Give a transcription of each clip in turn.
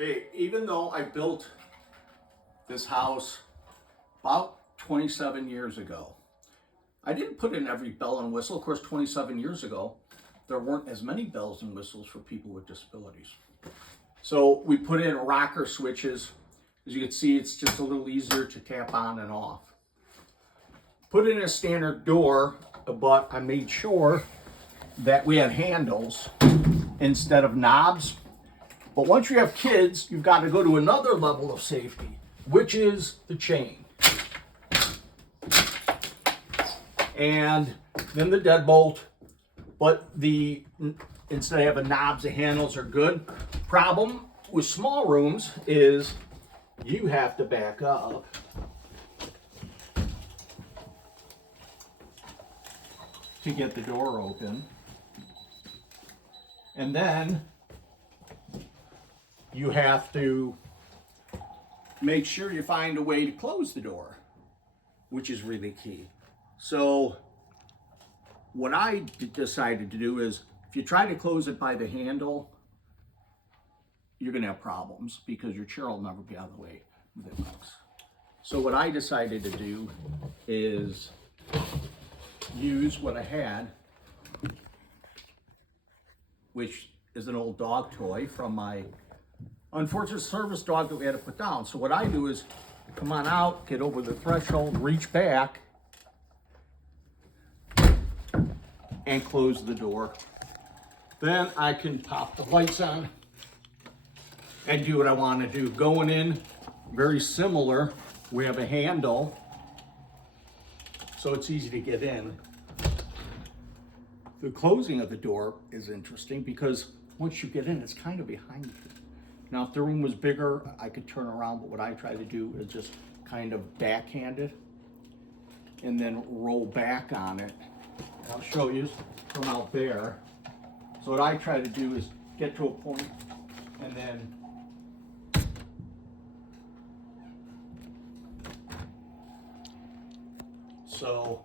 Hey, even though I built this house about 27 years ago, I didn't put in every bell and whistle. Of course, 27 years ago, there weren't as many bells and whistles for people with disabilities. So we put in rocker switches. As you can see, it's just a little easier to tap on and off. Put in a standard door, but I made sure that we had handles instead of knobs. But once you have kids, you've got to go to another level of safety, which is the chain. And then the deadbolt, but instead of having knobs, the handles are good. Problem with small rooms is you have to back up to get the door open. And then you have to make sure you find a way to close the door, which is really key. So what I decided to do is, if you try to close it by the handle, you're gonna have problems because your chair will never be out of the way of the hooks. So what I decided to do is use what I had, which is an old dog toy from my unfortunate service dog that we had to put down. So what I do is come on out, get over the threshold, reach back, and close the door. Then I can pop the lights on and do what I want to do. Going in, very similar. We have a handle, so it's easy to get in. The closing of the door is interesting because once you get in, it's kind of behind you. Now, if the room was bigger, I could turn around, but what I try to do is just kind of backhand it and then roll back on it. And I'll show you from out there. So what I try to do is get to a point and then so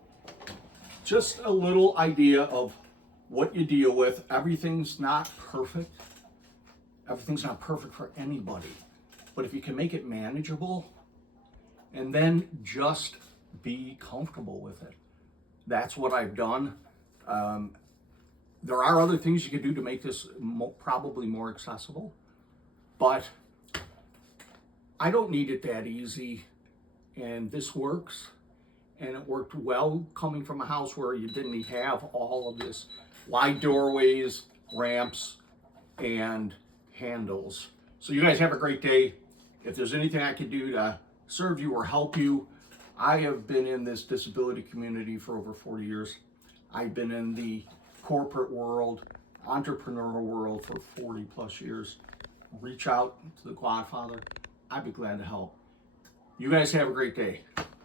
just a little idea of what you deal with. Everything's not perfect. Everything's not perfect for anybody. But if you can make it manageable and then just be comfortable with it. That's what I've done. There are other things you could do to make this probably more accessible, but I don't need it that easy. And this works. And it worked well coming from a house where you didn't have all of this wide doorways, ramps, and handles. So you guys have a great day. If there's anything I can do to serve you or help you, I have been in this disability community for over 40 years. I've been in the corporate world, entrepreneurial world for 40 plus years. Reach out to the Quadfather. I'd be glad to help. You guys have a great day.